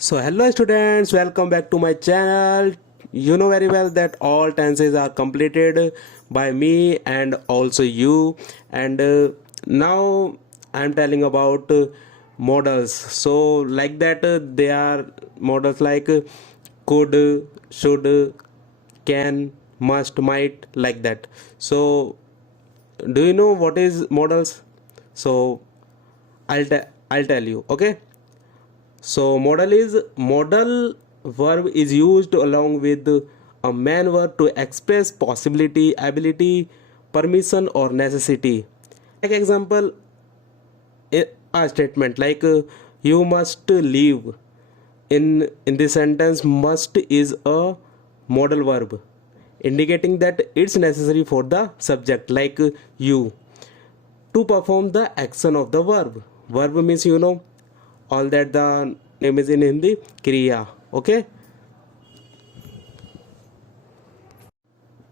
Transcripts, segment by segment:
So hello students, welcome back to my channel. You know very well that all tenses are completed by me and also you, and now I'm telling about models. So like that they are models like could, should, can, must, might, like that. So do you know what is models? So I'll tell you, okay? So modal verb is used along with a main verb to express possibility, ability, permission or necessity. Like example, a statement like you must leave. In this sentence, must is a modal verb indicating that it's necessary for the subject like you to perform the action of the verb. Verb means all that the name is in Hindi, kriya. Okay.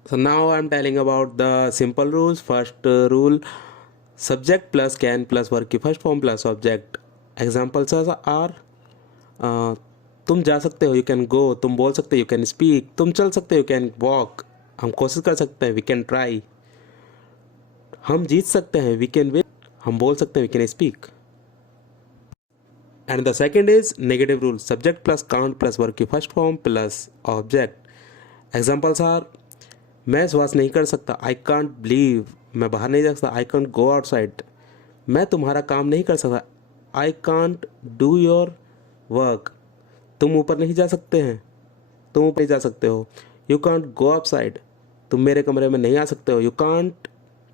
So now I'm telling about the simple rules. First rule: subject plus can plus verb की first form plus object. Examples are तुम जा सकते हो, you can go. तुम बोल सकते हो, you can speak. तुम चल सकते हो, यू कैन वॉक. हम कोशिश कर सकते हैं, वी कैन ट्राई. हम जीत सकते हैं, वी कैन विन. हम बोल सकते हैं, we can speak. And the second is negative rule: subject plus count plus verb की first form plus object. Examples are मैं श्वास नहीं कर सकता, आई कांट बिलीव. मैं बाहर नहीं जा सकता, आई कांट गो आउटसाइड. मैं तुम्हारा काम नहीं कर सकता, I can't do your work. तुम ऊपर नहीं जा सकते हैं, तुम ऊपर नहीं जा सकते हो. You can't go outside. तुम मेरे कमरे में नहीं आ सकते हो. You can't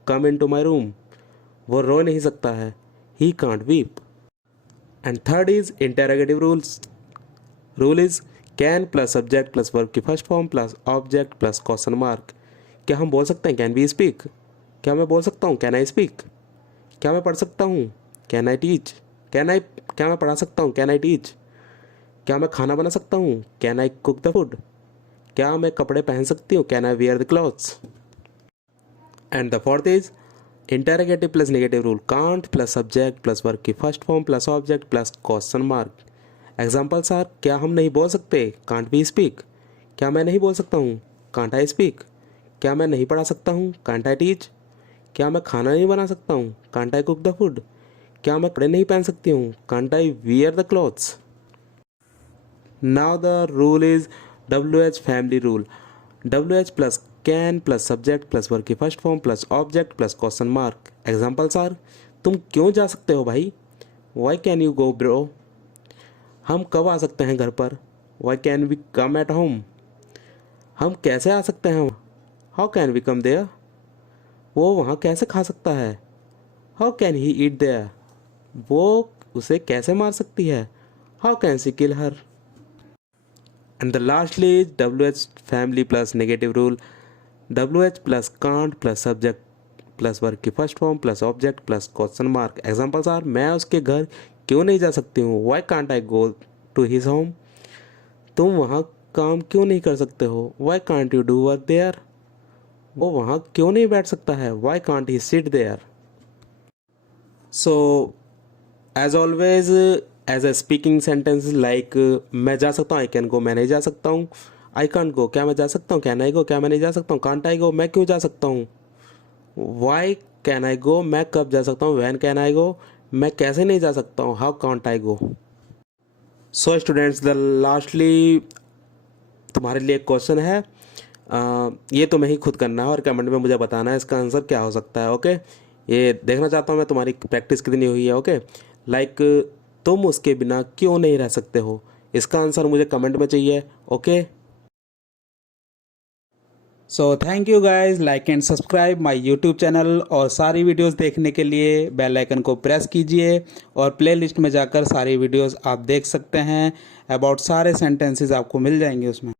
come in to my room. वो रो नहीं सकता है, he can't weep. And third is interrogative rules. Rule is can plus subject plus verb की first form plus object plus question mark. क्या हम बोल सकते हैं, कैन वी स्पीक? क्या मैं बोल सकता हूँ, कैन आई स्पीक? क्या मैं पढ़ सकता हूँ, कैन आई टीच? क्या मैं पढ़ा सकता हूँ, कैन आई टीच? क्या मैं खाना बना सकता हूँ, can I cook the food? क्या मैं कपड़े पहन सकती हूँ, can I wear the clothes? And the fourth is interrogative plus negative rule. Can't plus subject plus verb की first form plus object plus question mark. Examples are क्या हम नहीं बोल सकते, कांट वी स्पीक? क्या मैं नहीं बोल सकता हूँ, कांट आई स्पीक? क्या मैं नहीं पढ़ा सकता हूँ, कांट आई टीच? क्या मैं खाना नहीं बना सकता हूँ, can't I cook the food? क्या मैं कपड़े नहीं पहन सकती हूँ, can't I wear the clothes? Now the rule is WH family rule. WH plus can plus subject plus verb की first form plus object plus question mark. Examples are तुम क्यों जा सकते हो भाई, why can you go bro? हम कब आ सकते हैं घर पर, why can we come at home? हम कैसे आ सकते हैं, how can we come there? वो वहाँ कैसे खा सकता है, how can he eat there? वो उसे कैसे मार सकती है, how can she kill her? And the lastly is WH family plus negative rule. WH plus can't plus subject plus verb की first form plus object plus question mark. Examples are मैं उसके घर क्यों नहीं जा सकती हूँ, why can't I go to his home? तुम वहाँ काम क्यों नहीं कर सकते हो, why can't you do work there? वो वहाँ क्यों नहीं बैठ सकता है, why can't he sit there? So as always as a speaking sentence like मैं जा सकता हूँ, आई कैन गो, मैं नहीं जा सकता हूँ. आई कांट गो, क्या मैं जा सकता हूँ, कैन आई गो, क्या मैं नहीं जा सकता हूँ, कांट आई गो, मैं क्यों जा सकता हूँ? वाई कैन आई गो, मैं कब जा सकता हूँ, वैन कैन आई गो, मैं कैसे नहीं जा सकता हूँ, how can't I go? So students, the lastly तुम्हारे लिए एक क्वेश्चन है. ये तुम्हें ही खुद करना है और कमेंट में मुझे बताना है इसका आंसर क्या हो सकता है. ओके, ये देखना चाहता हूँ मैं तुम्हारी प्रैक्टिस कितनी हुई है. ओके, लाइक तुम उसके बिना क्यों नहीं रह सकते हो, इसका आंसर मुझे कमेंट में चाहिए. Okay, so thank you guys, like and subscribe my YouTube channel. और सारी वीडियोस देखने के लिए बेल आइकन को प्रेस कीजिए और प्लेलिस्ट में जाकर सारी वीडियोस आप देख सकते हैं. अबाउट सारे सेंटेंसेस आपको मिल जाएंगे उसमें.